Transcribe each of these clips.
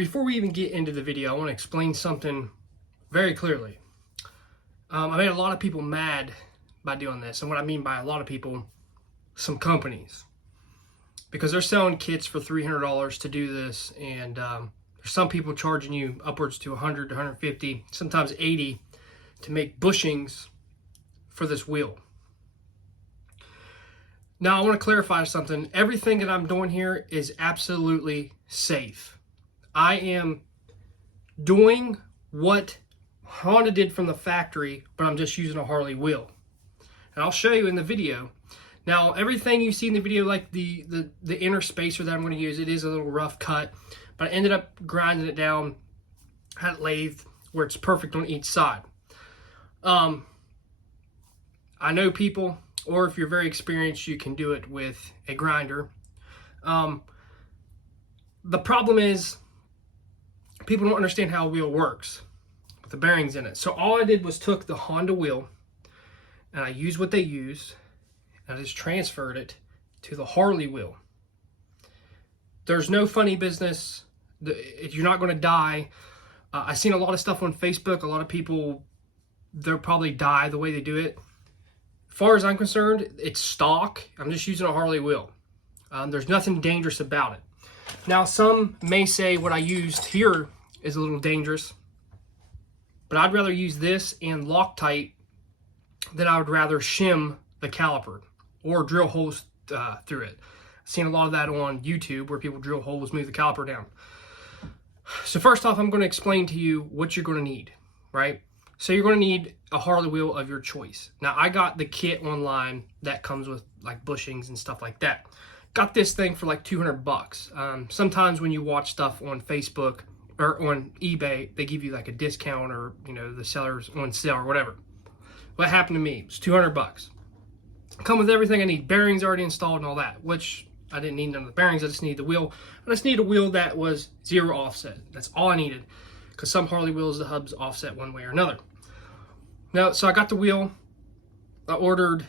before we even get into the video, I want to explain something very clearly. I made a lot of people mad by doing this. And what I mean by a lot of people, some companies. Because they're selling kits for $300 to do this. And there's some people charging you upwards to $100 to $150, sometimes $80 to make bushings for this wheel. Now, I want to clarify something. Everything that I'm doing here is absolutely safe. I am doing what Honda did from the factory, but I'm just using a Harley wheel. And I'll show you in the video. Now, everything you see in the video, like the inner spacer that I'm going to use, it is a little rough cut, but I ended up grinding it down, had it lathed where it's perfect on each side. I know people, or if you're very experienced, you can do it with a grinder. The problem is people don't understand how a wheel works with the bearings in it. So all I did was took the Honda wheel and I used what they use and I just transferred it to the Harley wheel. There's no funny business. You're not going to die. I've seen a lot of stuff on Facebook. A lot of people, they'll probably die the way they do it. As far as I'm concerned, it's stock. I'm just using a Harley wheel. There's nothing dangerous about it. Now, some may say what I used here is a little dangerous, but I'd rather use this and Loctite than I would rather shim the caliper or drill holes through it. I've seen a lot of that on YouTube where people drill holes, move the caliper down. So first off, I'm going to explain to you what you're going to need, right? So you're going to need a Harley wheel of your choice. Now, I got the kit online that comes with like bushings and stuff like that. Got this thing for like $200. Sometimes when you watch stuff on Facebook or on eBay, they give you like a discount or, you know, the seller's on sale or whatever. What happened to me? It's $200. Come with everything I need. Bearings already installed and all that, which I didn't need none of the bearings. I just need the wheel. I just need a wheel that was 0 offset. That's all I needed. Because some Harley wheels, the hubs offset one way or another. Now, so I got the wheel. I ordered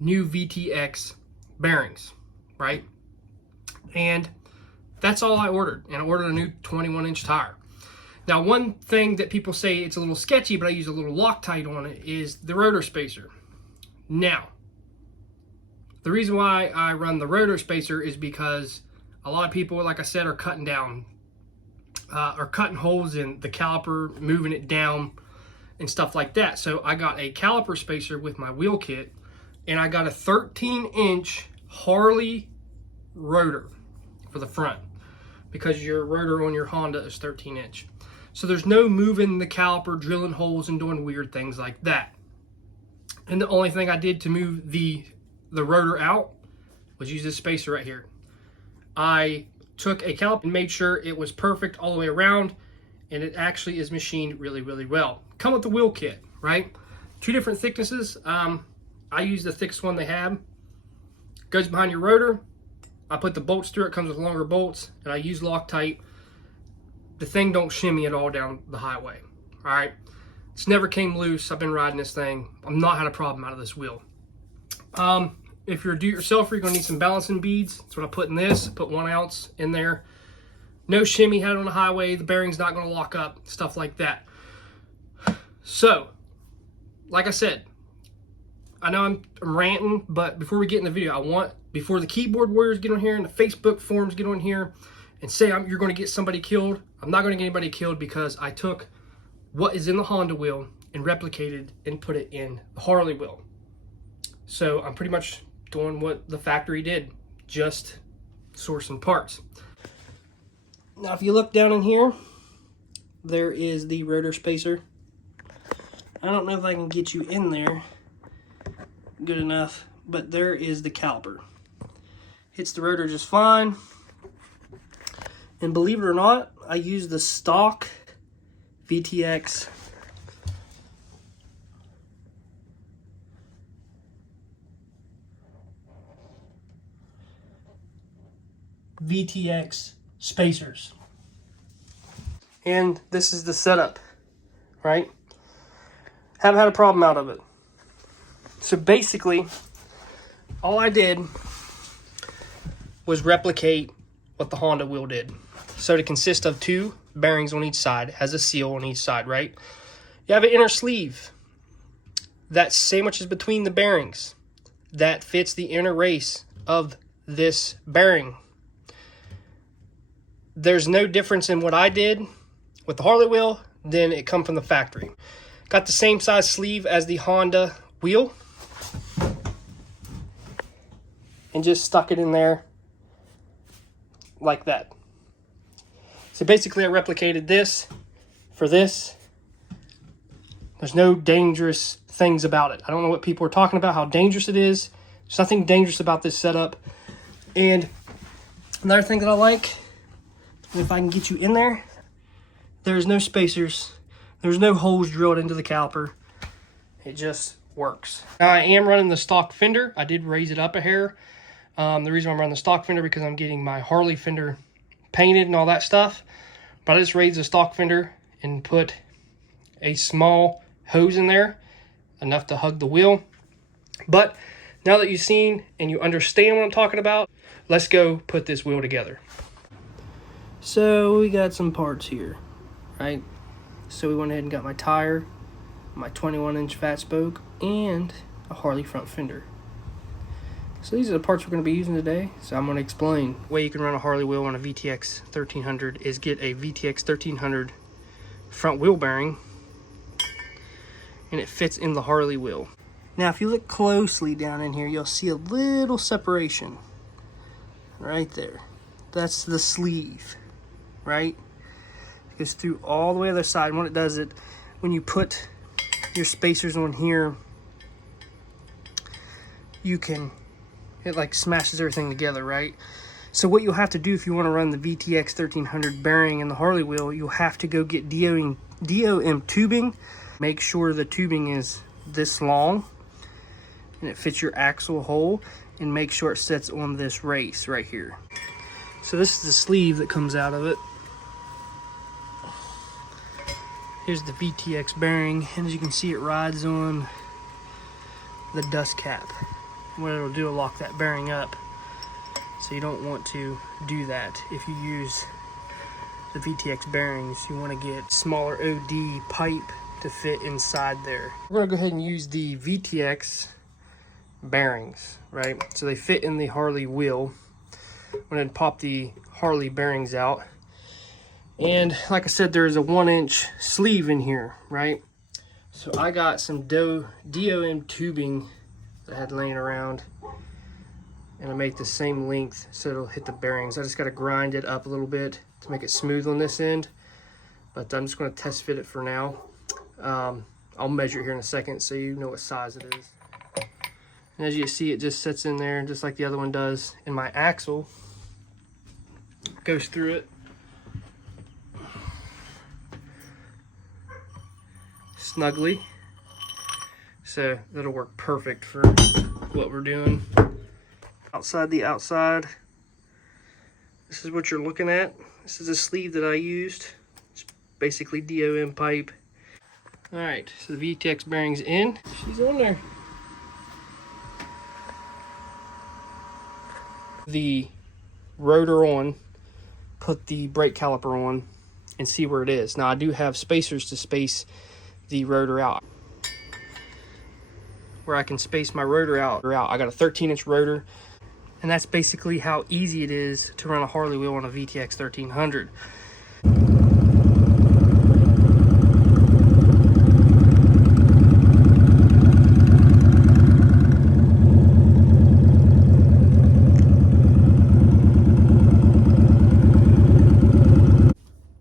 new VTX bearings, right? And that's all I ordered. And I ordered a new 21-inch tire. Now, one thing that people say it's a little sketchy, but I use a little Loctite on it, is the rotor spacer. Now, the reason why I run the rotor spacer is because a lot of people, like I said, are cutting down, are cutting holes in the caliper, moving it down, and stuff like that. So I got a caliper spacer with my wheel kit, and I got a 13-inch Harley rotor for the front, because your rotor on your Honda is 13-inch. So there's no moving the caliper, drilling holes, and doing weird things like that. And the only thing I did to move the rotor out was use this spacer right here. I took a caliper and made sure it was perfect all the way around, and it actually is machined really, really well. Come with the wheel kit, right? 2 different thicknesses. I use the thickest one they have. Goes behind your rotor. I put the bolts through it. Comes with longer bolts, and I use Loctite. The thing don't shimmy at all down the highway. All right, it's never came loose. I've been riding this thing. I've not had a problem out of this wheel. If you're a do-it-yourselfer, you're gonna need some balancing beads. That's what I put in this. Put 1 ounce in there. No shimmy, had it on the highway. The bearing's not gonna lock up. Stuff like that. So, like I said, I know I'm ranting, but before we get in the video, before the keyboard warriors get on here and the Facebook forums get on here and say you're going to get somebody killed, I'm not going to get anybody killed, because I took what is in the Honda wheel and replicated and put it in the Harley wheel. So I'm pretty much doing what the factory did, just sourcing parts. Now, if you look down in here, there is the rotor spacer. I don't know if I can get you in there good enough, but there is the caliper. Hits the rotor just fine. And believe it or not, I use the stock VTX spacers. And this is the setup, right? Haven't had a problem out of it. So basically, all I did was replicate what the Honda wheel did. So it consists of 2 bearings on each side, has a seal on each side, right? You have an inner sleeve that sandwiches between the bearings that fits the inner race of this bearing. There's no difference in what I did with the Harley wheel than it come from the factory. Got the same size sleeve as the Honda wheel and just stuck it in there like that. So basically I replicated this for this. There's no dangerous things about it. I don't know what people are talking about, how dangerous it is. There's nothing dangerous about this setup. And another thing that I like, if I can get you in there, there's no spacers. There's no holes drilled into the caliper. It just works. Now I am running the stock fender. I did raise it up a hair. The reason I'm running the stock fender because I'm getting my Harley fender painted and all that stuff. But I just raised the stock fender and put a small hose in there, enough to hug the wheel. But now that you've seen and you understand what I'm talking about, let's go put this wheel together. So we got some parts here, right? So we went ahead and got my tire, my 21-inch fat spoke, and a Harley front fender. So these are the parts we're going to be using today. So I'm going to explain. The way you can run a Harley wheel on a VTX 1300 is get a VTX 1300 front wheel bearing, and it fits in the Harley wheel. Now if you look closely down in here, you'll see a little separation right there. That's the sleeve, right? It goes through all the way to the other side. And what it does, when you put your spacers on here, it like smashes everything together, right? So what you'll have to do if you want to run the VTX 1300 bearing in the Harley wheel, you'll have to go get DOM tubing. Make sure the tubing is this long and it fits your axle hole, and make sure it sits on this race right here. So this is the sleeve that comes out of it. Here's the VTX bearing, and as you can see, it rides on the dust cap. What it'll do, it'll lock that bearing up. So you don't want to do that. If you use the VTX bearings, you want to get smaller OD pipe to fit inside there. We're gonna go ahead and use the VTX bearings, right? So they fit in the Harley wheel. I'm gonna pop the Harley bearings out. And like I said, there's a 1-inch sleeve in here, right? So I got some DOM tubing that I had laying around, and I make the same length so it'll hit the bearings. I just got to grind it up a little bit to make it smooth on this end, but I'm just going to test fit it for now. I'll measure it here in a second so you know what size it is. And as you see, it just sits in there just like the other one does, and my axle goes through it snugly, so that'll work perfect for what we're doing. Outside the outside, this is what you're looking at. This is a sleeve that I used. It's basically DOM pipe. All right, so the VTX bearing's in. She's on there. The rotor on, put the brake caliper on, and see where it is. Now I do have spacers to space the rotor out, where I can space my rotor out. I got a 13-inch rotor, and that's basically how easy it is to run a Harley wheel on a VTX 1300.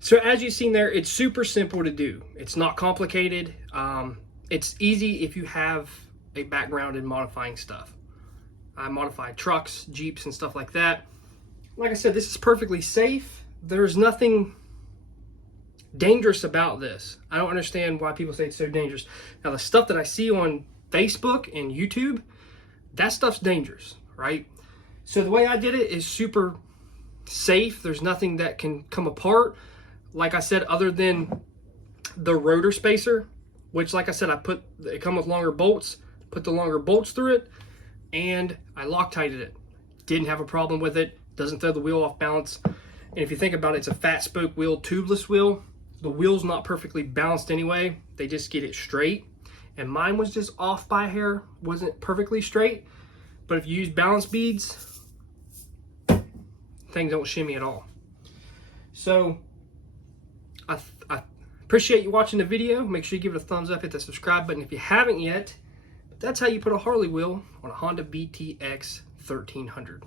So as you've seen there, it's super simple to do. It's not complicated. It's easy if you have a background in modifying stuff. I modify trucks, Jeeps, and stuff like that. Like I said, this is perfectly safe. There's nothing dangerous about this. I don't understand why people say it's so dangerous. Now, the stuff that I see on Facebook and YouTube, that stuff's dangerous, right? So the way I did it is super safe. There's nothing that can come apart. Like I said, other than the rotor spacer, which, like I said, it come with longer bolts, put the longer bolts through it, and I Loctited it. Didn't have a problem with it. Doesn't throw the wheel off balance. And if you think about it, it's a fat spoke wheel, tubeless wheel. The wheel's not perfectly balanced anyway. They just get it straight. And mine was just off by a hair, wasn't perfectly straight. But if you use balance beads, things don't shimmy at all. So I appreciate you watching the video. Make sure you give it a thumbs up, hit the subscribe button if you haven't yet. But that's how you put a Harley wheel on a Honda VTX 1300.